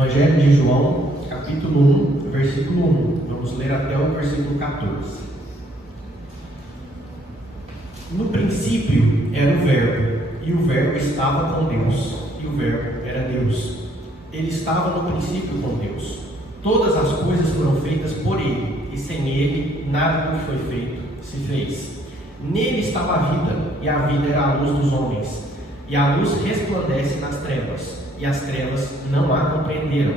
Evangelho de João, capítulo 1, versículo 1. Vamos ler até o versículo 14. No princípio era o Verbo, e o Verbo estava com Deus, e o Verbo era Deus. Ele estava no princípio com Deus. Todas as coisas foram feitas por Ele, e sem Ele nada do que foi feito se fez. Nele estava a vida, e a vida era a luz dos homens. E a luz resplandece nas trevas, e as trevas não a compreenderam.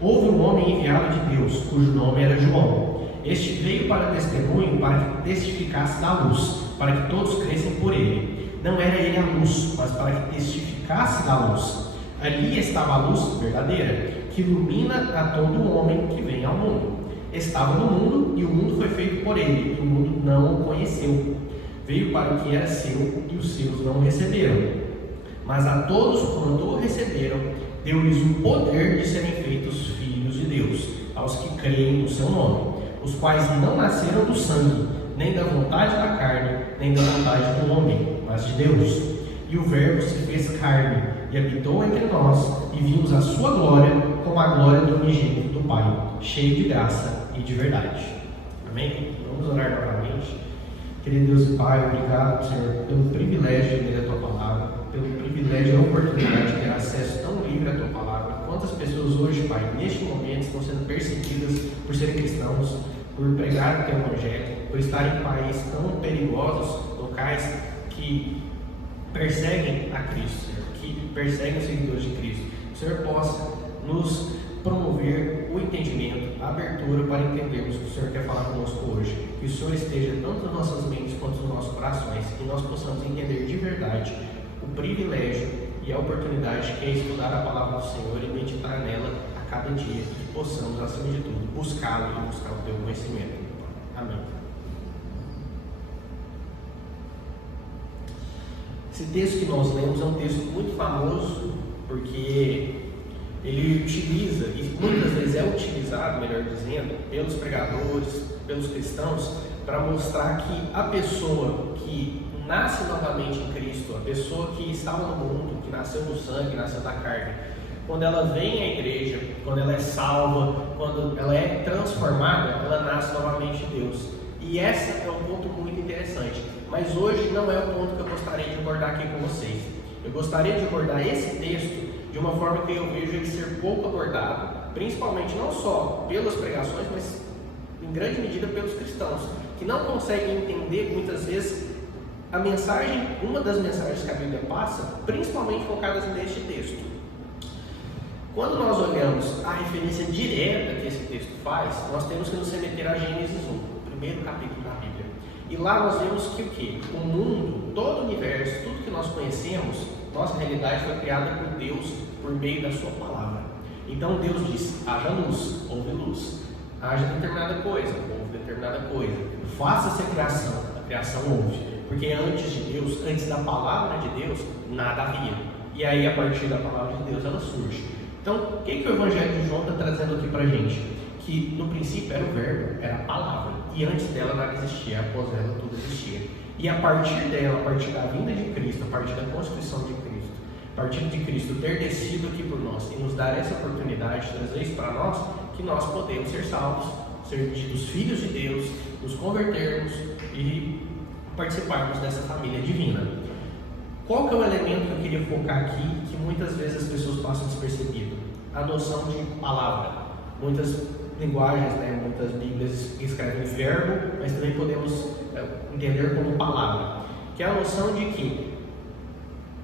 Houve um homem enviado de Deus, cujo nome era João. Este veio para testemunho, para que testificasse da luz, para que todos crescem por ele. Não era ele a luz, mas para que testificasse da luz. Ali estava a luz verdadeira, que ilumina a todo homem que vem ao mundo. Estava no mundo, e o mundo foi feito por ele, e o mundo não o conheceu. Veio para o que era seu, e os seus não o receberam. Mas a todos quanto o receberam, deu-lhes o poder de serem feitos filhos de Deus, aos que creem no seu nome, os quais não nasceram do sangue, nem da vontade da carne, nem da vontade do homem, mas de Deus. E o Verbo se fez carne, e habitou entre nós, e vimos a sua glória, como a glória do unigênito do Pai, cheio de graça e de verdade. Amém? Vamos orar novamente. Querido Deus e Pai, obrigado, Senhor, pelo privilégio de ler a Tua Palavra, pelo privilégio e a oportunidade de ter acesso tão livre à Tua Palavra. Quantas pessoas hoje, Pai, neste momento estão sendo perseguidas por serem cristãos, por pregar o Teu Evangelho, por estar em países tão perigosos, locais que perseguem a Cristo, Senhor, que perseguem os seguidores de Cristo. Que o Senhor possa nos promover o entendimento, a abertura para entendermos o que o Senhor quer falar conosco hoje. Que o Senhor esteja tanto nas nossas mentes quanto nos nossos corações, e nós possamos entender de verdade o privilégio e a oportunidade que é estudar a palavra do Senhor e meditar nela a cada dia, e possamos, acima de tudo, buscá-lo e buscar o teu conhecimento. Amém. Esse texto que nós lemos é um texto muito famoso, porque ele utiliza, e muitas vezes é utilizado, melhor dizendo, pelos pregadores, pelos cristãos, para mostrar que a pessoa que nasce novamente em Cristo, a pessoa que estava no mundo, que nasceu do sangue, nasceu da carne, quando ela vem à igreja, quando ela é salva, quando ela é transformada, ela nasce novamente em Deus. E esse é um ponto muito interessante, mas hoje não é o ponto que eu gostaria de abordar aqui com vocês. Eu gostaria de abordar esse texto de uma forma que eu vejo ele ser pouco abordado, principalmente não só pelas pregações, mas em grande medida pelos cristãos, que não conseguem entender muitas vezes a mensagem, uma das mensagens que a Bíblia passa, principalmente focadas neste texto. Quando nós olhamos a referência direta que esse texto faz, nós temos que nos remeter a Gênesis 1, o primeiro capítulo da Bíblia. E lá nós vemos que o quê? O mundo, todo o universo, tudo que nós conhecemos, nossa realidade foi criada por Deus por meio da sua palavra. Então Deus disse: haja luz, houve luz. Haja determinada coisa, houve determinada coisa. Faça-se a criação houve. Porque antes de Deus, antes da palavra de Deus, nada havia. E aí, a partir da palavra de Deus, ela surge. Então, o que o Evangelho de João está trazendo aqui para a gente? Que no princípio era o Verbo, era a palavra. E antes dela nada existia, após ela tudo existia. E a partir dela, a partir da vinda de Cristo, a partir da constituição de Cristo, a partir de Cristo ter descido aqui por nós e nos dar essa oportunidade, trazer isso para nós, que nós podemos ser salvos, ser ditos filhos de Deus, nos convertermos e participarmos dessa família divina. Qual que é o elemento que eu queria focar aqui, que muitas vezes as pessoas passam despercebido? A noção de palavra. Muitas linguagens, muitas bíblias escrevem verbo, mas também podemos entender como palavra, que é a noção de que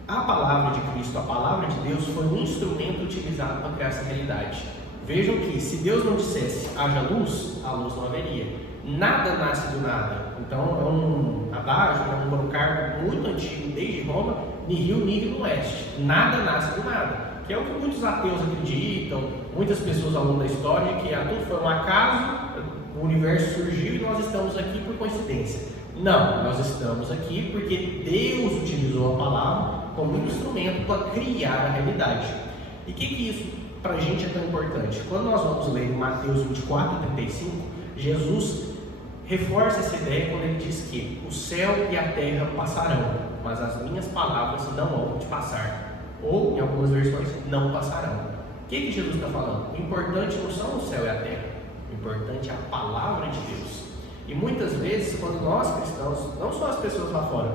a palavra de Cristo, a palavra de Deus, foi um instrumento utilizado para criar essa realidade. Vejam que se Deus não dissesse haja luz, a luz não haveria. Nada nasce do nada. Então é um adágio, um brocardo muito antigo, desde Roma, nihil nihil no oeste. Nada nasce do nada, que é o que muitos ateus acreditam, muitas pessoas ao longo da história, que tudo foi um acaso, o universo surgiu e nós estamos aqui por coincidência. Não, nós estamos aqui porque Deus utilizou a palavra como um instrumento para criar a realidade. E o que isso para a gente é tão importante? Quando nós vamos ler em Mateus 24:35, Jesus reforça essa ideia quando ele diz que o céu e a terra passarão, mas as minhas palavras não vão te passar. Ou, em algumas versões, não passarão. O que Jesus está falando? O importante não são o céu e a terra, o importante é a palavra de Deus. E muitas vezes, quando nós cristãos, não só as pessoas lá fora,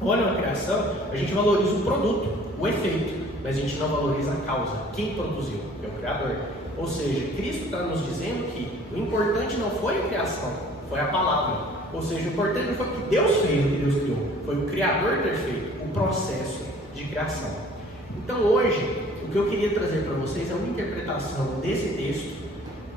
olham a criação, a gente valoriza o produto, o efeito, mas a gente não valoriza a causa, quem produziu, que é o Criador. Ou seja, Cristo está nos dizendo que o importante não foi a criação, foi a palavra. Ou seja, o importante não foi o que Deus fez, o que Deus criou, foi o Criador ter feito, o processo de criação. Então hoje, o que eu queria trazer para vocês é uma interpretação desse texto,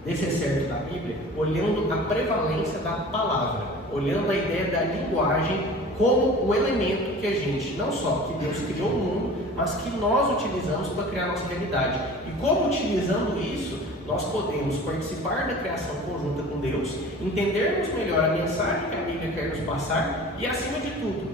desse excerto da Bíblia, olhando a prevalência da palavra, olhando a ideia da linguagem como o elemento que a gente, não só que Deus criou o mundo, mas que nós utilizamos para criar a nossa realidade. E como utilizando isso, nós podemos participar da criação conjunta com Deus, entendermos melhor a mensagem que a Bíblia quer nos passar e, acima de tudo,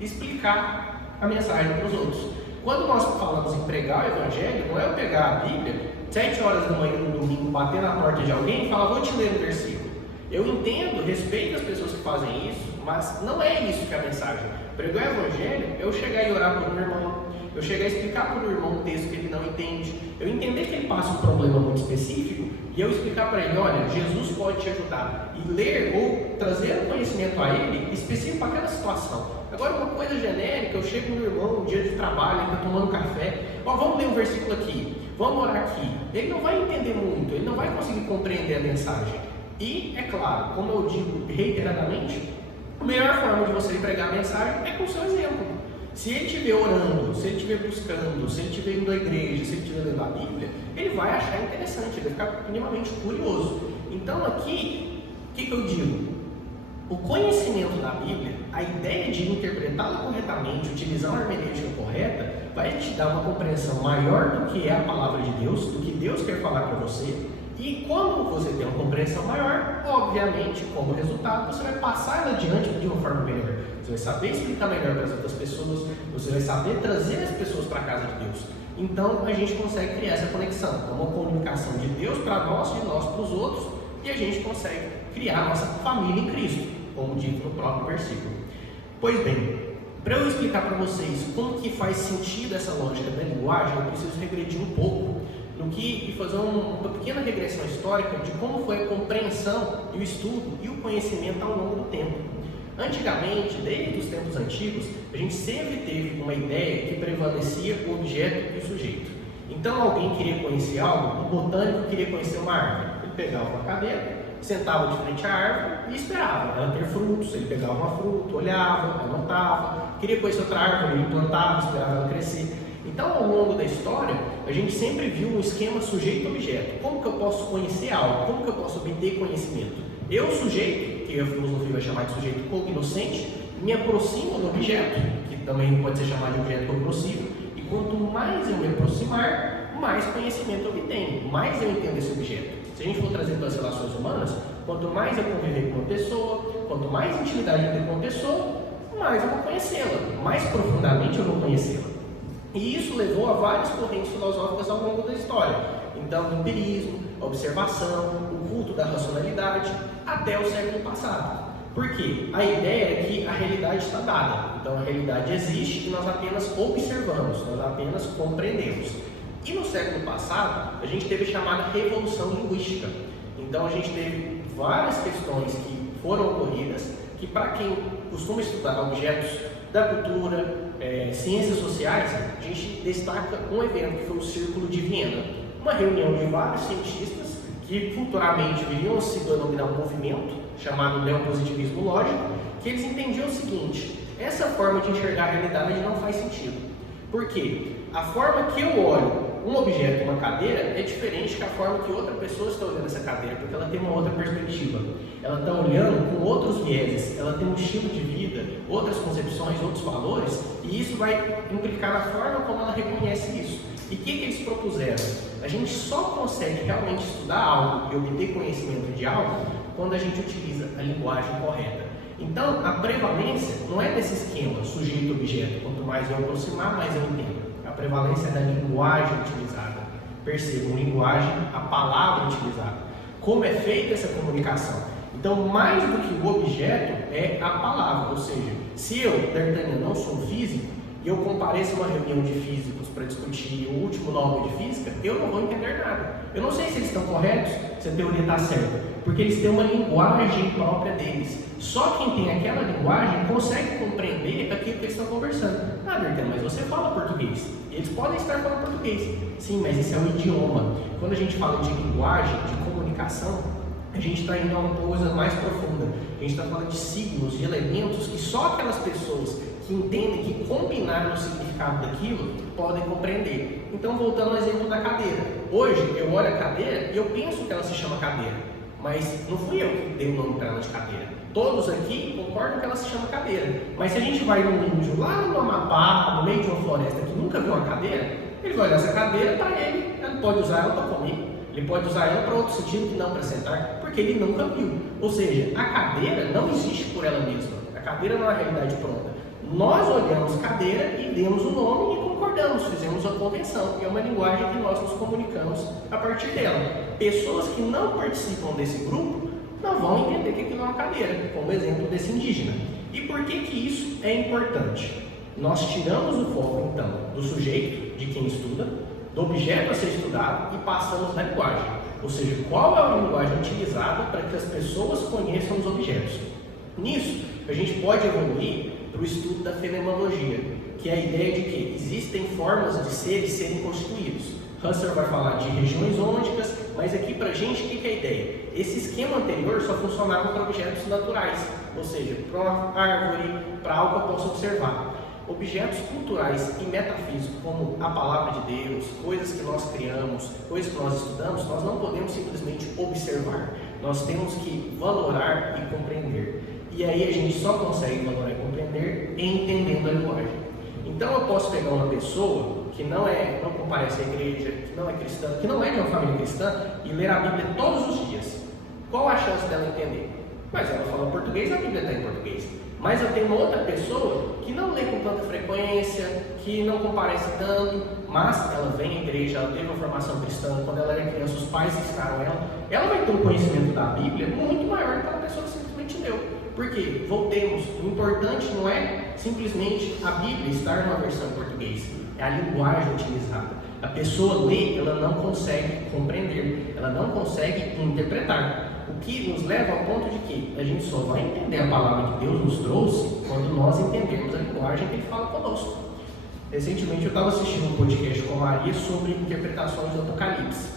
explicar a mensagem para os outros. Quando nós falamos em pregar o Evangelho, não é eu pegar a Bíblia, 7 horas da manhã no domingo, bater na porta de alguém e falar, vou te ler um versículo. Eu entendo, respeito as pessoas que fazem isso, mas não é isso que é a mensagem. Pregar o Evangelho é eu chegar e orar por um irmão, eu chegar a explicar para o irmão um texto que ele não entende, eu entender que ele passa um problema muito específico e eu explicar para ele, olha, Jesus pode te ajudar, e ler ou trazer um conhecimento a ele específico para aquela situação. Agora, uma coisa genérica, eu chego no irmão um dia de trabalho, ele está tomando café, vamos ler um versículo aqui, vamos orar aqui. Ele não vai entender muito, ele não vai conseguir compreender a mensagem. E, é claro, como eu digo reiteradamente, a melhor forma de você pregar a mensagem é com o seu exemplo. Se ele estiver orando, se ele estiver buscando, se ele estiver indo à igreja, se ele estiver lendo a Bíblia, ele vai achar interessante, ele vai ficar minimamente curioso. Então aqui, o que eu digo? O conhecimento da Bíblia, a ideia de interpretá-la corretamente, utilizar uma hermenêutica correta, vai te dar uma compreensão maior do que é a palavra de Deus, do que Deus quer falar para você. E quando você tem uma compreensão maior, obviamente, como resultado, você vai passar ela adiante de uma forma melhor. Você vai saber explicar melhor para as outras pessoas, você vai saber trazer as pessoas para a casa de Deus. Então, a gente consegue criar essa conexão, uma comunicação de Deus para nós, de nós para os outros, e a gente consegue criar a nossa família em Cristo, como dito no próprio versículo. Pois bem, para eu explicar para vocês como que faz sentido essa lógica da linguagem, eu preciso regredir um pouco e fazer uma pequena regressão histórica de como foi a compreensão e o estudo e o conhecimento ao longo do tempo. Antigamente, desde os tempos antigos, a gente sempre teve uma ideia que prevalecia o objeto e o sujeito. Então, alguém queria conhecer algo, um botânico queria conhecer uma árvore. Ele pegava uma cadeira, sentava de frente à árvore e esperava ela ter frutos. Ele pegava uma fruta, olhava, anotava. Queria conhecer outra árvore, ele plantava, esperava ela crescer. Então, ao longo da história, a gente sempre viu um esquema sujeito-objeto. Como que eu posso conhecer algo? Como que eu posso obter conhecimento? Eu, sujeito, que a filosofia vai chamar de sujeito cognoscente, me aproximo do objeto, que também pode ser chamado de objeto cognoscível, e quanto mais eu me aproximar, mais conhecimento eu obtenho, mais eu entendo esse objeto. Se a gente for trazer para as relações humanas, quanto mais eu conviver com uma pessoa, quanto mais intimidade eu ter com uma pessoa, mais eu vou conhecê-la, mais profundamente eu vou conhecê-la. E isso levou a várias correntes filosóficas ao longo da história. Então, o empirismo, a observação, o culto da racionalidade, até o século passado. Por quê? A ideia é que a realidade está dada. Então, a realidade existe e nós apenas observamos, nós apenas compreendemos. E no século passado, a gente teve a chamada revolução linguística. Então, a gente teve várias questões que foram ocorridas que, para quem costuma estudar objetos da cultura, ciências sociais, a gente destaca um evento que foi o Círculo de Viena, uma reunião de vários cientistas que futuramente viriam a se denominar um movimento chamado neopositivismo lógico, que eles entendiam o seguinte: essa forma de enxergar a realidade não faz sentido. Por quê? A forma que eu olho um objeto, uma cadeira, é diferente da forma que outra pessoa está olhando essa cadeira, porque ela tem uma outra perspectiva. Ela está olhando com outros vieses, ela tem um estilo de vida, outras concepções, outros valores, e isso vai implicar na forma como ela reconhece isso. E o que eles propuseram? A gente só consegue realmente estudar algo e obter conhecimento de algo quando a gente utiliza a linguagem correta. Então, a prevalência não é desse esquema sujeito-objeto. Quanto mais eu aproximar, mais eu entendo. A prevalência é da linguagem utilizada. Percebam, linguagem, a palavra utilizada. Como é feita essa comunicação? Então, mais do que o objeto é a palavra. Ou seja, se eu, D'Artagnan, não sou físico, e eu compareço a uma reunião de físicos para discutir o último Nobel de Física, eu não vou entender nada. Eu não sei se eles estão corretos, se a teoria está certa, porque eles têm uma linguagem própria deles. Só quem tem aquela linguagem consegue compreender aquilo que eles estão conversando. Ah, Bertão, mas você fala português. Eles podem estar falando português. Sim, mas esse é o idioma. Quando a gente fala de linguagem, de comunicação, a gente está indo a uma coisa mais profunda. A gente está falando de signos, de elementos que só aquelas pessoas que entendem, que combinaram o significado daquilo, podem compreender. Então, voltando ao exemplo da cadeira. Hoje, eu olho a cadeira e eu penso que ela se chama cadeira, mas não fui eu que dei o nome para ela de cadeira. Todos aqui concordam que ela se chama cadeira. Mas se a gente vai num índio lá no Amapá, no meio de uma floresta que nunca viu uma cadeira, ele vai olhar essa cadeira para ele pode usar ela para comer. Ele pode usar ela para outro sentido que não para sentar, porque ele nunca viu. Ou seja, a cadeira não existe por ela mesma. A cadeira não é uma realidade pronta. Nós olhamos cadeira e demos o nome e concordamos, fizemos uma convenção. E é uma linguagem que nós nos comunicamos a partir dela. Pessoas que não participam desse grupo não vão entender que aquilo é uma cadeira, como exemplo desse indígena. E por que que isso é importante? Nós tiramos o foco, então, do sujeito, de quem estuda, do objeto a ser estudado e passamos na linguagem. Ou seja, qual é a linguagem utilizada para que as pessoas conheçam os objetos. Nisso, a gente pode evoluir para o estudo da fenomenologia, que é a ideia de que existem formas de ser e serem constituídos. Husserl vai falar de regiões ônticas, mas aqui para a gente, o que é a ideia? Esse esquema anterior só funcionava para objetos naturais, ou seja, para uma árvore, para algo que eu possa observar. Objetos culturais e metafísicos, como a palavra de Deus, coisas que nós criamos, coisas que nós estudamos, nós não podemos simplesmente observar. Nós temos que valorar e compreender. E aí a gente só consegue valorar e compreender entendendo a linguagem. Então eu posso pegar uma pessoa que não comparece à igreja, que não é cristã, que não é de uma família cristã, e ler a Bíblia todos os dias. Qual a chance dela entender? Mas ela fala português, a Bíblia está em português. Mas eu tenho uma outra pessoa que não lê com tanta frequência, que não comparece tanto, mas ela vem à igreja, ela teve uma formação cristã, quando ela era criança, os pais ensinaram ela vai ter um conhecimento da Bíblia muito maior do que aquela pessoa que simplesmente leu. Por quê? Voltemos, o importante não é simplesmente a Bíblia estar numa versão em português, é a linguagem utilizada. A pessoa lê, ela não consegue compreender, ela não consegue interpretar. O que nos leva ao ponto de que a gente só vai entender a palavra que Deus nos trouxe quando nós entendermos a linguagem que Ele fala conosco. Recentemente eu estava assistindo um podcast com a Maria sobre interpretações do Apocalipse.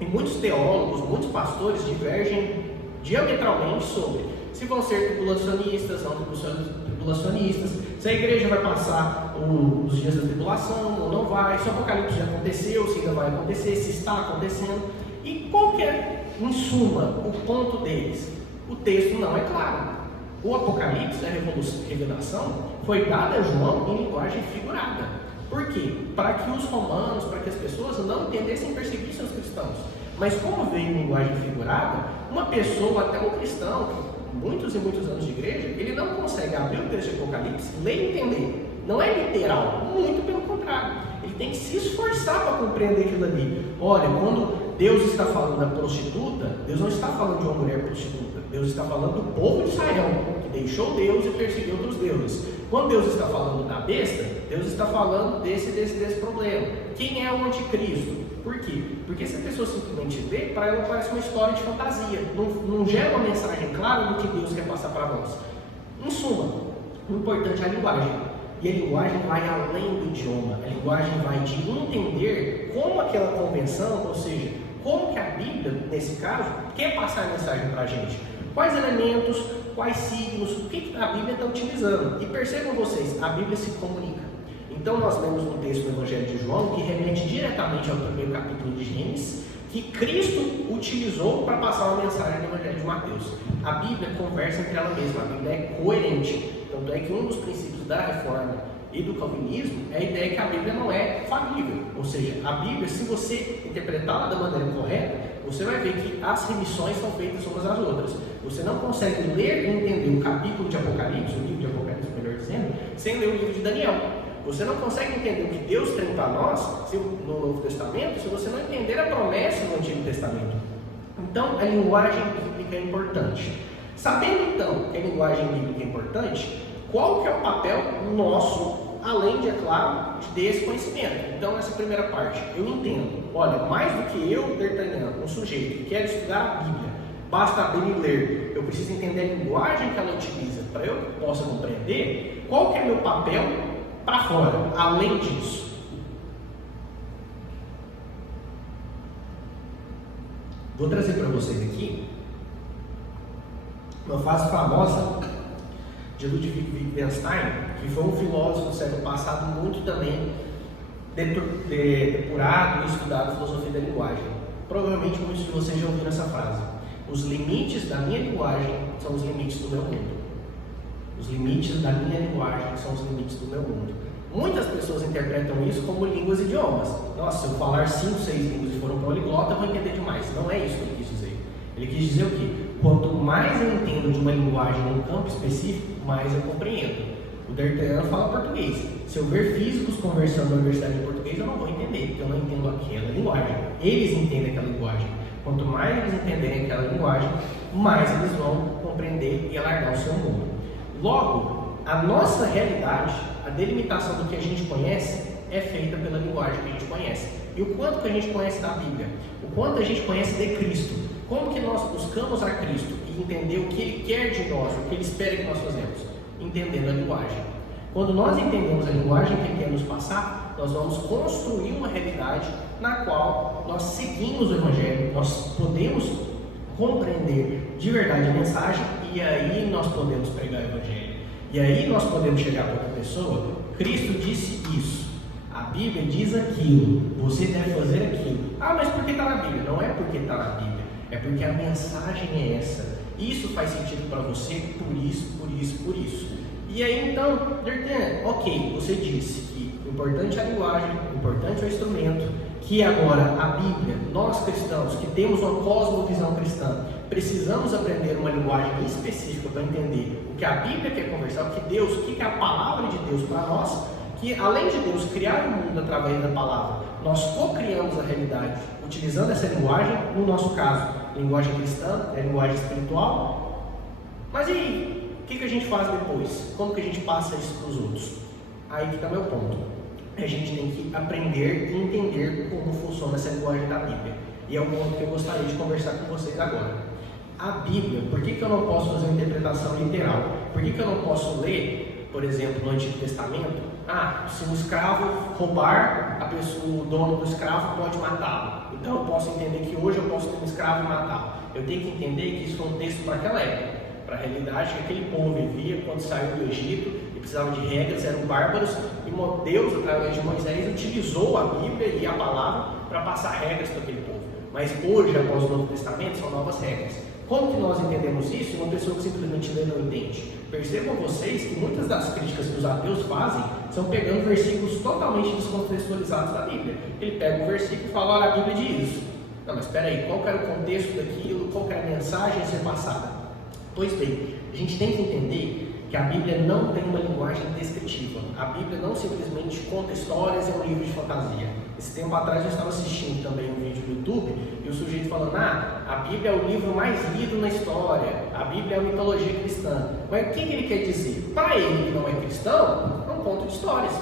E muitos teólogos, muitos pastores divergem diametralmente sobre se vão ser tribulacionistas, não tribulacionistas, se a igreja vai passar os dias da tribulação ou não vai, se o Apocalipse já aconteceu, se ainda vai acontecer, se está acontecendo. E qual que é, em suma, o ponto deles? O texto não é claro. O Apocalipse, a revelação, foi dada a João em linguagem figurada. Por quê? Para que os romanos, para que as pessoas não entendessem e perseguissem os cristãos. Mas como veio em linguagem figurada, uma pessoa, até um cristão, muitos e muitos anos de igreja, ele não consegue abrir o texto de Apocalipse, ler e entender. Não é literal, muito pelo contrário. Ele tem que se esforçar para compreender aquilo ali. Olha, quando Deus está falando da prostituta, Deus não está falando de uma mulher prostituta. Deus está falando do povo de Israel, que deixou Deus e perseguiu outros deuses. Quando Deus está falando da besta, Deus está falando desse problema. Quem é o anticristo? Por quê? Porque se a pessoa simplesmente vê, para ela parece uma história de fantasia. Não gera uma mensagem clara do que Deus quer passar para nós. Em suma, o importante é a linguagem. E a linguagem vai além do idioma. A linguagem vai de entender como aquela convenção, ou seja, como que a Bíblia, nesse caso, quer passar a mensagem para a gente. Quais elementos, quais signos, o que a Bíblia está utilizando. E percebam vocês, a Bíblia se comunica. Então nós lemos um texto do Evangelho de João que remete diretamente ao primeiro capítulo de Gênesis, que Cristo utilizou para passar uma mensagem do Evangelho de Mateus. A Bíblia conversa entre ela mesma, a Bíblia é coerente. Tanto é que um dos princípios da Reforma e do Calvinismo é a ideia que a Bíblia não é falível. Ou seja, a Bíblia, se você interpretá-la da maneira correta, você vai ver que as remissões são feitas umas às outras. Você não consegue ler e entender o capítulo de Apocalipse, o livro de Apocalipse, melhor dizendo, sem ler o livro de Daniel. Você não consegue entender o que Deus tem para nós no Novo Testamento se você não entender a promessa do Antigo Testamento. Então, a linguagem bíblica é importante. Sabendo então que a linguagem bíblica é importante, qual que é o papel nosso, além de, é claro, de ter esse conhecimento. Então, essa primeira parte, eu entendo, olha, mais do que eu, D'Artagnan, um sujeito que quer estudar a Bíblia, basta abrir e ler, eu preciso entender a linguagem que ela utiliza para eu possa compreender qual que é meu papel para fora, além disso. Vou trazer para vocês aqui uma frase famosa de Ludwig Wittgenstein, que foi um filósofo do século passado muito também depurado e estudado a filosofia da linguagem. Provavelmente muitos de vocês já ouviram essa frase. Os limites da minha linguagem são os limites do meu mundo. Os limites da minha linguagem são os limites do meu mundo. Muitas pessoas interpretam isso como línguas e idiomas. Nossa, se eu falar 5, 6 línguas e for um poliglota, eu vou entender demais. Não é isso que ele quis dizer. Ele quis dizer o quê? Quanto mais eu entendo de uma linguagem num campo específico, mais eu compreendo. O D'Artagnan fala português. Se eu ver físicos conversando na universidade em português, eu não vou entender, porque eu não entendo aquela linguagem. Eles entendem aquela linguagem. Quanto mais eles entenderem aquela linguagem, mais eles vão compreender e alargar o seu mundo. Logo, a nossa realidade, a delimitação do que a gente conhece, é feita pela linguagem que a gente conhece. E o quanto que a gente conhece da Bíblia, o quanto a gente conhece de Cristo, como que nós buscamos a Cristo e entender o que Ele quer de nós, o que Ele espera que nós fazemos, entendendo a linguagem. Quando nós entendemos a linguagem que Ele quer nos passar, nós vamos construir uma realidade na qual nós seguimos o Evangelho, nós podemos compreender de verdade a mensagem e aí nós podemos pregar o Evangelho. E aí nós podemos chegar para outra pessoa, Cristo disse isso, a Bíblia diz aquilo, você deve fazer aquilo. Ah, mas por que está na Bíblia? Não é porque está na Bíblia, é porque a mensagem é essa. Isso faz sentido para você por isso, por isso, por isso. E aí então, D'Artagnan, ok, você disse que o importante é a linguagem, o importante é o instrumento, que agora a Bíblia, nós cristãos que temos uma cosmovisão cristã, precisamos aprender uma linguagem específica para entender o que a Bíblia quer conversar, o que é a palavra de Deus para nós, que além de Deus criar o mundo através da palavra, nós co-criamos a realidade utilizando essa linguagem, no nosso caso, linguagem cristã, é linguagem espiritual. Mas e aí, o que a gente faz depois? Como que a gente passa isso para os outros? Aí que está meu ponto. A gente tem que aprender e entender como funciona essa linguagem da Bíblia. E é o ponto que eu gostaria de conversar com vocês agora. A Bíblia, por que eu não posso fazer uma interpretação literal? Por que eu não posso ler, por exemplo, no Antigo Testamento, se um escravo roubar, o dono do escravo pode matá-lo. Então eu posso entender que hoje eu posso ter um escravo e matá-lo. Eu tenho que entender que isso foi um texto para aquela época, para a realidade que aquele povo vivia quando saiu do Egito e precisavam de regras, eram bárbaros, e Deus, através de Moisés, utilizou a Bíblia e a palavra para passar regras para aquele povo. Mas hoje, após o Novo Testamento, são novas regras. Como que nós entendemos isso? Uma pessoa que simplesmente lê não entende. Percebam vocês que muitas das críticas que os ateus fazem são pegando versículos totalmente descontextualizados da Bíblia. Ele pega um versículo e fala, olha, a Bíblia diz isso. Não, mas espera aí, qual que era o contexto daquilo? Qual que era a mensagem a ser passada? Pois bem, a gente tem que entender que a Bíblia não tem uma linguagem descritiva. A Bíblia não simplesmente conta histórias, é um livro de fantasia. Esse tempo atrás eu estava assistindo também um vídeo no YouTube e o sujeito falando, a Bíblia é o livro mais lido na história, a Bíblia é a mitologia cristã. Mas o que ele quer dizer? Para ele que não é cristão, é um conto de histórias.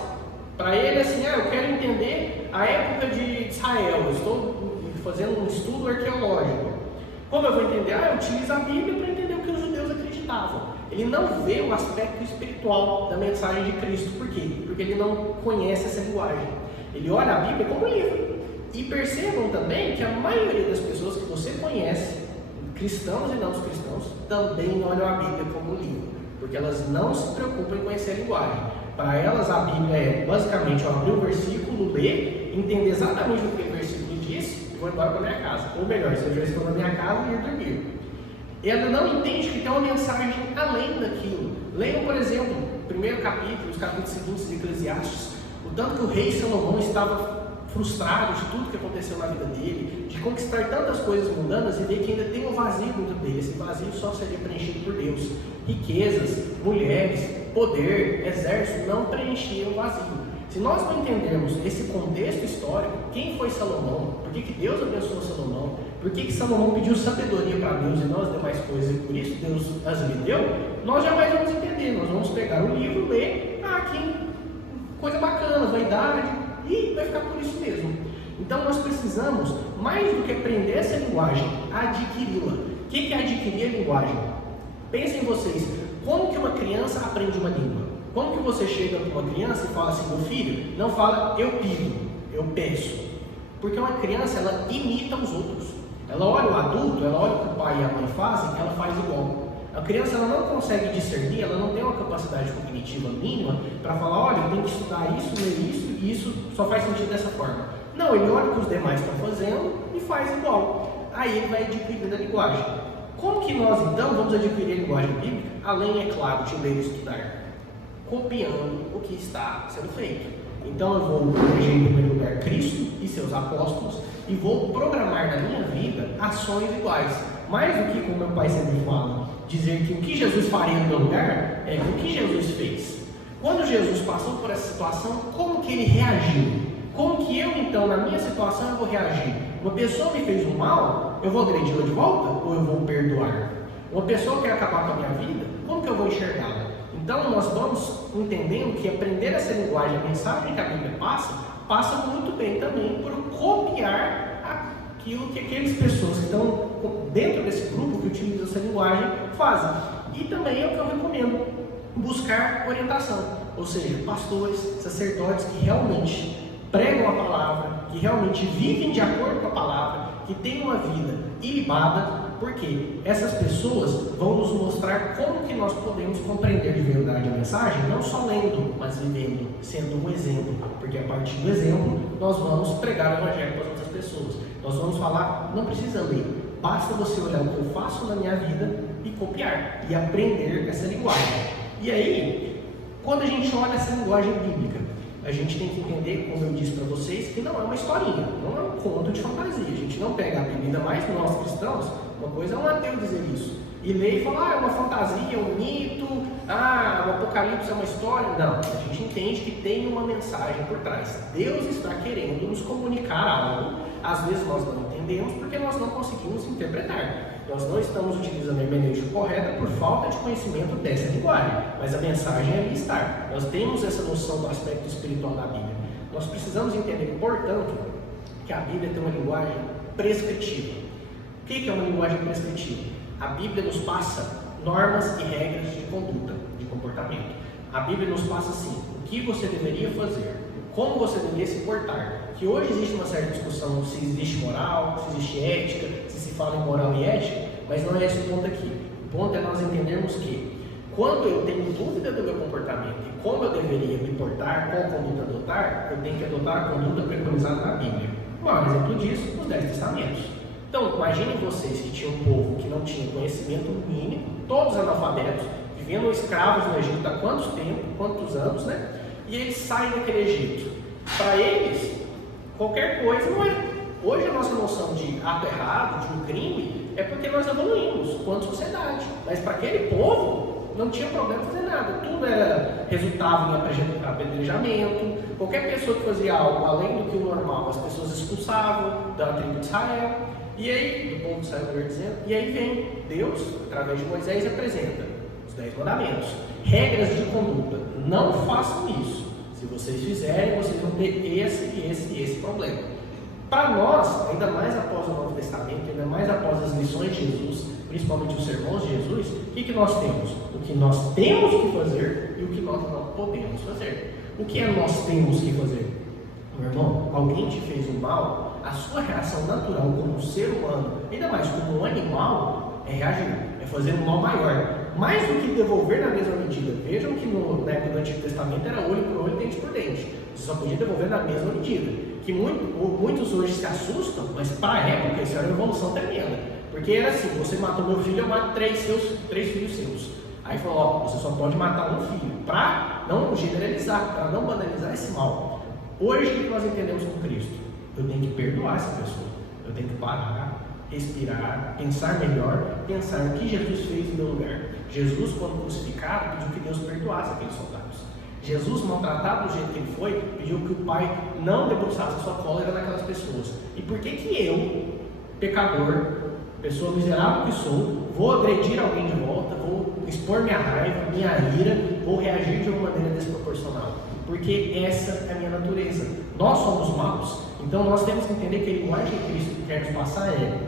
Para ele, assim, eu quero entender a época de Israel, eu estou fazendo um estudo arqueológico. Como eu vou entender? Eu utilizo a Bíblia para entender o que os judeus acreditavam. Ele não vê o aspecto espiritual da mensagem de Cristo. Por quê? Porque ele não conhece essa linguagem. Ele olha a Bíblia como livro. E percebam também que a maioria das pessoas que você conhece, cristãos e não os cristãos, também olham a Bíblia como livro. Porque elas não se preocupam em conhecer a linguagem. Para elas a Bíblia é basicamente eu abrir o versículo, ler, entender exatamente o que o versículo diz e vou embora para a minha casa. Ou melhor, se eu já estou na minha casa, eu ir dormir. Ela não entende que tem uma mensagem além daquilo. Leiam, por exemplo, o primeiro capítulo, os capítulos seguintes de Eclesiastes, o tanto que o rei Salomão estava frustrado de tudo que aconteceu na vida dele, de conquistar tantas coisas mundanas e ver que ainda tem um vazio dentro dele. Esse vazio só seria preenchido por Deus. Riquezas, mulheres, poder, exército não preenchiam o vazio. Se nós não entendermos esse contexto histórico, quem foi Salomão, por que Deus abençoou Salomão, por que Salomão pediu sabedoria para Deus e não as demais coisas, e por isso Deus as lhe deu, nós jamais vamos entender. aprender. Nós vamos pegar o livro, ler, que coisa bacana, vaidade, e vai ficar por isso mesmo. Então nós precisamos, mais do que aprender essa linguagem, adquiri-la. O que é adquirir a linguagem? Pensem vocês, como que uma criança aprende uma língua? Como que você chega para uma criança e fala assim, meu filho, não fala eu pido, eu peço. Porque uma criança, ela imita os outros. Ela olha o adulto, ela olha o que o pai e a mãe fazem, ela faz igual. A criança, ela não consegue discernir, ela não tem uma capacidade cognitiva mínima para falar, olha, eu tenho que estudar isso, ler isso, e isso só faz sentido dessa forma. Não, ele olha o que os demais estão fazendo e faz igual. Aí ele vai adquirindo a linguagem. Como que nós, então, vamos adquirir a linguagem bíblica? Além, é claro, de ler e estudar. Copiando o que está sendo feito. Então eu vou eleger em primeiro lugar Cristo e seus apóstolos e vou programar na minha vida ações iguais. Mais do que, como meu pai sempre fala, dizer que o que Jesus faria no meu lugar é o que Jesus fez. Quando Jesus passou por essa situação, como que ele reagiu? Como que eu, então, na minha situação, eu vou reagir? Uma pessoa me fez um mal, eu vou agredi-la de volta ou eu vou perdoar? Uma pessoa quer acabar com a minha vida, como que eu vou enxergá-la? Então nós vamos entendendo que aprender essa linguagem, a mensagem que a Bíblia passa muito bem também por copiar aquilo que aquelas pessoas que estão dentro desse grupo que utilizam essa linguagem fazem. E também é o que eu recomendo, buscar orientação, ou seja, pastores, sacerdotes que realmente pregam a palavra, que realmente vivem de acordo com a palavra, que têm uma vida ilibada, porque essas pessoas vão nos mostrar como que nós podemos compreender de verdade a mensagem, não só lendo, mas vivendo, sendo um exemplo, porque a partir do exemplo nós vamos pregar o evangelho para as outras pessoas. Nós vamos falar, não precisa ler, basta você olhar o que eu faço na minha vida e copiar, e aprender essa linguagem. E aí, quando a gente olha essa linguagem bíblica, a gente tem que entender, como eu disse para vocês, que não é uma historinha, não é um conto de fantasia. A gente não pega a Bíblia, ainda mais nós cristãos, uma coisa é um ateu dizer isso, e ler e falar, é uma fantasia, um mito, o Apocalipse é uma história. Não, a gente entende que tem uma mensagem por trás. Deus está querendo nos comunicar algo, às vezes nós não entendemos porque nós não conseguimos interpretar. Nós não estamos utilizando a hermenêutica correta por falta de conhecimento dessa linguagem, mas a mensagem ali está. Nós temos essa noção do aspecto espiritual da Bíblia. Nós precisamos entender, portanto, que a Bíblia tem uma linguagem prescritiva. O que é uma linguagem prescritiva? A Bíblia nos passa normas e regras de conduta, de comportamento. A Bíblia nos passa assim, o que você deveria fazer, como você deveria se portar. Que hoje existe uma certa discussão se existe moral, se existe ética, se fala em moral e ética, mas não é esse o ponto aqui. O ponto é nós entendermos que quando eu tenho dúvida do meu comportamento e como eu deveria me portar, qual conduta adotar, eu tenho que adotar a conduta preconizada na Bíblia. O maior exemplo disso, os 10 testamentos. Então, imaginem vocês que tinham um povo que não tinha conhecimento mínimo, todos analfabetos, vivendo escravos no Egito há quantos anos, né? E eles saem daquele Egito. Para eles, qualquer coisa não é. Hoje a nossa noção de ato errado, de um crime, é porque nós evoluímos quanto sociedade. Mas para aquele povo, não tinha problema fazer nada. Tudo resultava em apedrejamento. Qualquer pessoa que fazia algo além do que o normal, as pessoas expulsavam da tribo de Israel. E aí, do povo de Israel, melhor dizendo, e aí vem Deus, através de Moisés, apresenta os 10 mandamentos. Regras de conduta. Não façam isso. Se vocês fizerem, vocês vão ter esse problema. Para nós, ainda mais após o Novo Testamento, ainda mais após as lições de Jesus, principalmente os sermões de Jesus, o que nós temos? O que nós temos que fazer e o que nós não podemos fazer. O que é nós temos que fazer? Meu irmão, alguém te fez um mal, a sua reação natural como um ser humano, ainda mais como um animal, é reagir, é fazer um mal maior. Mais do que devolver na mesma medida. Vejam que na época do Antigo Testamento era olho por olho, dente por dente. Você só podia devolver na mesma medida. Que muitos hoje se assustam, mas para a época isso era uma evolução tremenda. Porque era assim, você matou meu filho, eu mato três filhos seus. Aí falou, você só pode matar um filho, para não generalizar, para não banalizar esse mal. Hoje o que nós entendemos com Cristo? Eu tenho que perdoar essa pessoa, eu tenho que parar, respirar, pensar melhor, pensar o que Jesus fez no meu lugar. Jesus, quando crucificado, pediu que Deus perdoasse aqueles soldados. Jesus, maltratado do jeito que ele foi, pediu que o Pai não debruçasse a sua cólera naquelas pessoas. E por que eu, pecador, pessoa miserável que sou, vou agredir alguém de volta, vou expor minha raiva, minha ira, ou reagir de uma maneira desproporcional. Porque essa é a minha natureza. Nós somos maus. Então nós temos que entender que a linguagem que Cristo quer nos passar é: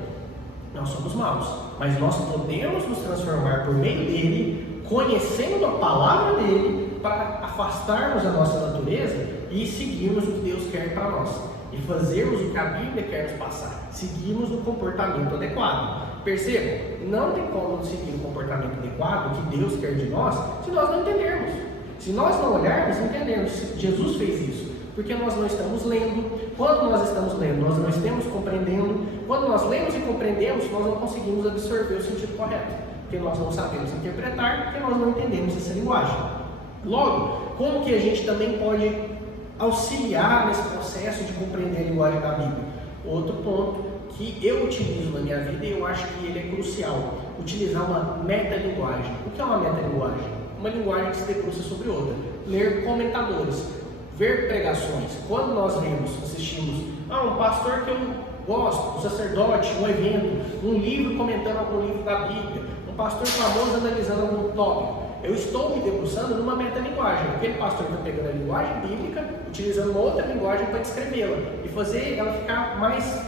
nós somos maus, mas nós podemos nos transformar por meio dele, conhecendo a palavra dele, para afastarmos a nossa natureza e seguirmos o que Deus quer para nós. E fazermos o que a Bíblia quer nos passar. Seguirmos o comportamento adequado. Percebam, não tem como seguir o comportamento adequado que Deus quer de nós se nós não entendermos. Se nós não olharmos, entendemos. Jesus fez isso, porque nós não estamos lendo. Quando nós estamos lendo, nós não estamos compreendendo. Quando nós lemos e compreendemos, nós não conseguimos absorver o sentido correto, porque nós não sabemos interpretar, porque nós não entendemos essa linguagem. Logo, como que a gente também pode auxiliar nesse processo de compreender a linguagem da Bíblia? Outro ponto que eu utilizo na minha vida e eu acho que ele é crucial: utilizar uma metalinguagem. O que é uma metalinguagem? Uma linguagem que se debruça sobre outra. Ler comentadores, ver pregações. Quando nós vemos, assistimos um pastor que eu gosto, um sacerdote, um evento, um livro comentando algum livro da Bíblia, um pastor famoso analisando algum tópico, eu estou me debruçando numa metalinguagem. Aquele pastor está pegando a linguagem bíblica, utilizando uma outra linguagem para descrevê-la e fazer ela ficar mais,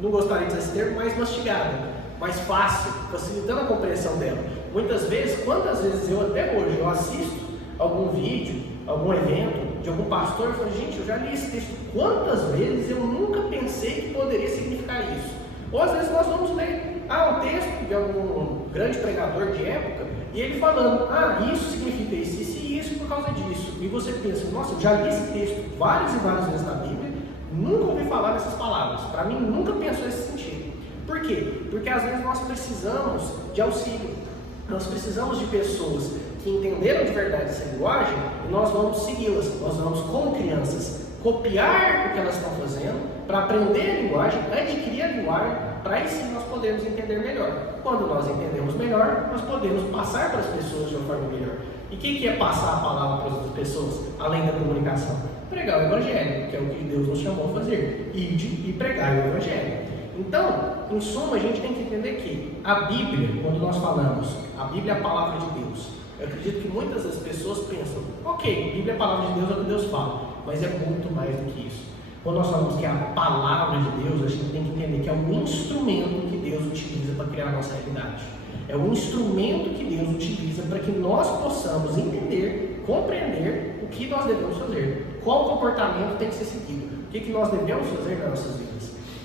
não gostaria de usar esse termo, mais mastigada, mais fácil, facilitando a compreensão dela. Muitas vezes, quantas vezes eu até hoje eu assisto algum vídeo, algum evento de algum pastor e falo: gente, eu já li esse texto quantas vezes, eu nunca pensei que poderia significar isso. Ou às vezes nós vamos ler um texto de algum grande pregador de época e ele falando: isso significa isso e isso por causa disso. E você pensa: nossa, eu já li esse texto várias e várias vezes na Bíblia, nunca ouvi falar dessas palavras. Para mim, nunca pensou nesse sentido. Por quê? Porque às vezes nós precisamos de auxílio. Nós precisamos de pessoas que entenderam de verdade essa linguagem e nós vamos segui-las. Nós vamos, como crianças, copiar o que elas estão fazendo para aprender a linguagem, adquirir a linguagem, para aí sim nós podermos entender melhor. Quando nós entendemos melhor, nós podemos passar para as pessoas de uma forma melhor. E o que é passar a palavra para as outras pessoas, além da comunicação? Pregar o Evangelho, que é o que Deus nos chamou a fazer. Ide e pregar o Evangelho. Então, em suma, a gente tem que entender que a Bíblia, quando nós falamos, a Bíblia é a palavra de Deus. Eu acredito que muitas das pessoas pensam: ok, a Bíblia é a palavra de Deus, é o que Deus fala, mas é muito mais do que isso. Quando nós falamos que é a palavra de Deus, a gente tem que entender que é um instrumento que Deus utiliza para criar a nossa realidade. É um instrumento que Deus utiliza para que nós possamos entender, compreender o que nós devemos fazer, qual comportamento tem que ser seguido, o que nós devemos fazer nas nossas vidas.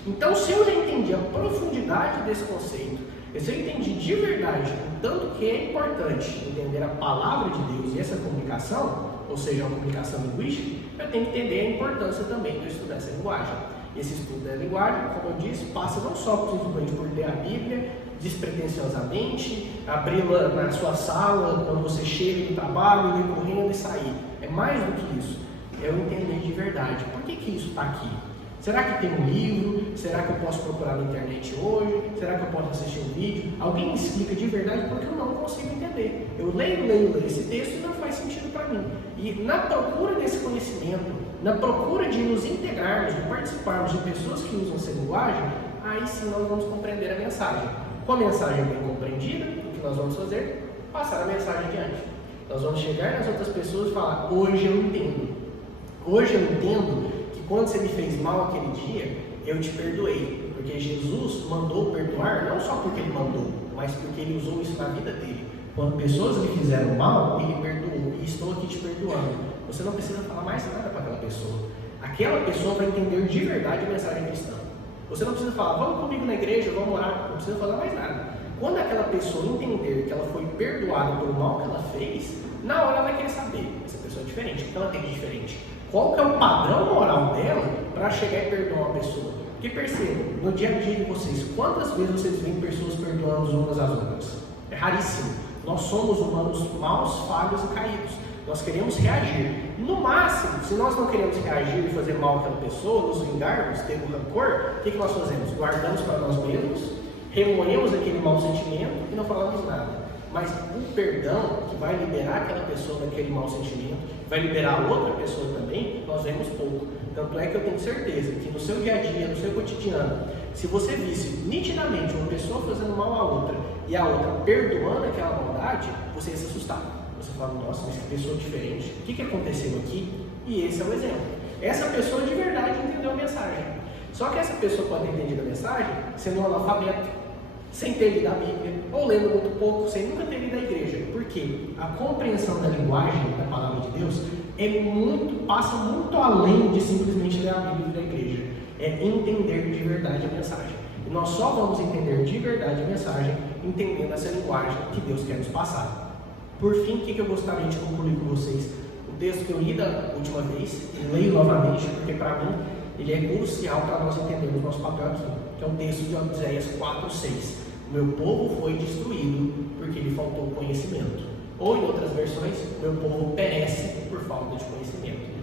Então, se eu já entendi a profundidade desse conceito, se eu entendi de verdade o tanto que é importante entender a palavra de Deus e essa comunicação, ou seja, a comunicação linguística, eu tenho que entender a importância também de eu estudar essa linguagem. Esse estudo da linguagem, como eu disse, passa não só simplesmente por ler a Bíblia despretensiosamente, abri-la na sua sala, quando você chega no trabalho, ir correndo e sair. É mais do que isso. É eu entender de verdade. Por que isso está aqui? Será que tem um livro? Será que eu posso procurar na internet hoje? Será que eu posso assistir um vídeo? Alguém me explica de verdade, porque eu não consigo entender. Eu leio esse texto e não faz sentido para mim. E na procura desse conhecimento, na procura de nos integrarmos, de participarmos de pessoas que usam essa linguagem, aí sim nós vamos compreender a mensagem. Com a mensagem bem compreendida, o que nós vamos fazer? Passar a mensagem adiante. Nós vamos chegar nas outras pessoas e falar: hoje eu entendo. Hoje eu entendo que quando você me fez mal aquele dia, eu te perdoei. Porque Jesus mandou perdoar, não só porque ele mandou, mas porque ele usou isso na vida dele. Quando pessoas lhe fizeram mal, ele perdoou. E estou aqui te perdoando. Você não precisa falar mais nada para aquela pessoa. Aquela pessoa vai entender de verdade a mensagem cristã. Você não precisa falar: vamos comigo na igreja, vamos orar. Não precisa falar mais nada. Quando aquela pessoa entender que ela foi perdoada pelo mal que ela fez, na hora ela vai querer saber: essa pessoa é diferente, o que ela tem de diferente? Qual que é o padrão moral dela para chegar e perdoar uma pessoa? Porque percebam, no dia a dia de vocês, quantas vezes vocês veem pessoas perdoando umas às outras? É raríssimo. Nós somos humanos maus, falhos e caídos. Nós queremos reagir. No máximo, se nós não queremos reagir e fazer mal àquela pessoa, nos vingarmos, ter um rancor, o que nós fazemos? Guardamos para nós mesmos, remoemos aquele mau sentimento e não falamos nada. Mas o perdão, que vai liberar aquela pessoa daquele mau sentimento, vai liberar a outra pessoa também, nós vemos pouco. Tanto é que eu tenho certeza que no seu dia a dia, no seu cotidiano, se você visse nitidamente uma pessoa fazendo mal a outra e a outra perdoando aquela maldade, você ia se assustar. Você fala, nossa, mas que pessoa diferente, o que aconteceu aqui? E esse é o exemplo. Essa pessoa de verdade entendeu a mensagem. Só que essa pessoa pode ter entendido a mensagem sendo um analfabeto, sem ter lido a Bíblia, ou lendo muito pouco, sem nunca ter lido a igreja. Por quê? A compreensão da linguagem da palavra de Deus passa muito além de simplesmente ler a Bíblia da igreja. É entender de verdade a mensagem. E nós só vamos entender de verdade a mensagem entendendo essa linguagem que Deus quer nos passar. Por fim, o que eu gostaria de concluir com vocês? O texto que eu li da última vez, e leio novamente, porque para mim ele é crucial para nós entendermos nosso papel aqui, que é um texto de Oséias 4:6. O meu povo foi destruído porque lhe faltou conhecimento. Ou em outras versões, o meu povo perece por falta de conhecimento.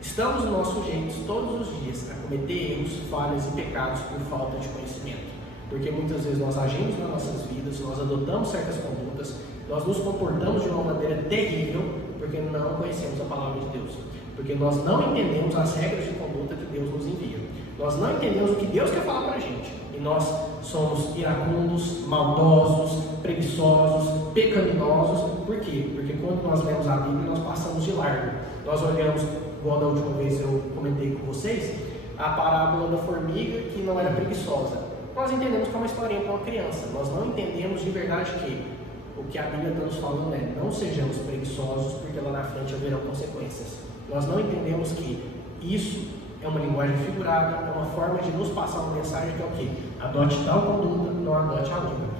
Estamos no nosso jeito todos os dias a cometer erros, falhas e pecados por falta de conhecimento. Porque muitas vezes nós agimos nas nossas vidas, nós adotamos certas condutas, nós nos comportamos de uma maneira terrível porque não conhecemos a palavra de Deus. Porque nós não entendemos as regras de conduta que Deus nos envia. Nós não entendemos o que Deus quer falar para a gente. E nós somos iracundos, maldosos, preguiçosos, pecaminosos. Por quê? Porque quando nós lemos a Bíblia, nós passamos de largo. Nós olhamos, igual da última vez eu comentei com vocês, a parábola da formiga que não era preguiçosa. Nós entendemos que é uma historinha para uma criança. Nós não entendemos de verdade que o que a Bíblia está nos falando é: não sejamos preguiçosos, porque lá na frente haverão consequências. Nós não entendemos que isso é uma linguagem figurada, é uma forma de nos passar uma mensagem que é o quê? Adote tal conduta, não adote a outra.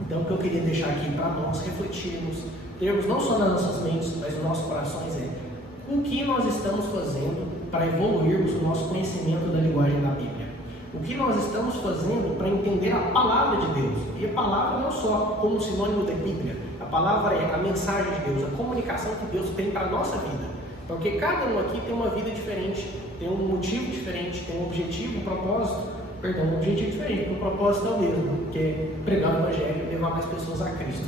Então, o que eu queria deixar aqui para nós refletirmos, termos não só nas nossas mentes, mas nos nossos corações é: o que nós estamos fazendo para evoluirmos o nosso conhecimento da linguagem da Bíblia? O que nós estamos fazendo para entender a palavra de Deus? E a palavra não só como sinônimo da Bíblia, a palavra é a mensagem de Deus, a comunicação que Deus tem para a nossa vida. Porque cada um aqui tem uma vida diferente, tem um motivo diferente, tem um objetivo, um propósito, um objetivo diferente, o propósito é o mesmo, que é pregar o Evangelho e levar mais pessoas a Cristo.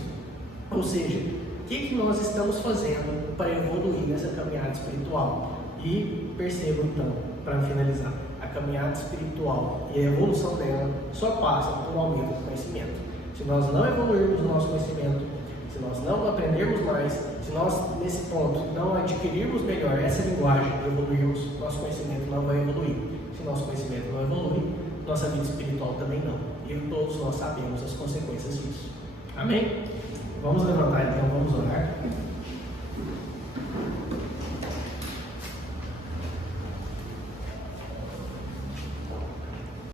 Ou seja, o que nós estamos fazendo para evoluir nessa caminhada espiritual? E percebam então, para finalizar, a caminhada espiritual e a evolução dela só passa por um aumento do conhecimento. Se nós não evoluirmos o nosso conhecimento, se nós não aprendermos mais, se nós, nesse ponto, não adquirirmos melhor essa linguagem e evoluirmos, nosso conhecimento não vai evoluir. Se nosso conhecimento não evoluir, nossa vida espiritual também não. E todos nós sabemos as consequências disso. Amém? Vamos levantar então, vamos orar.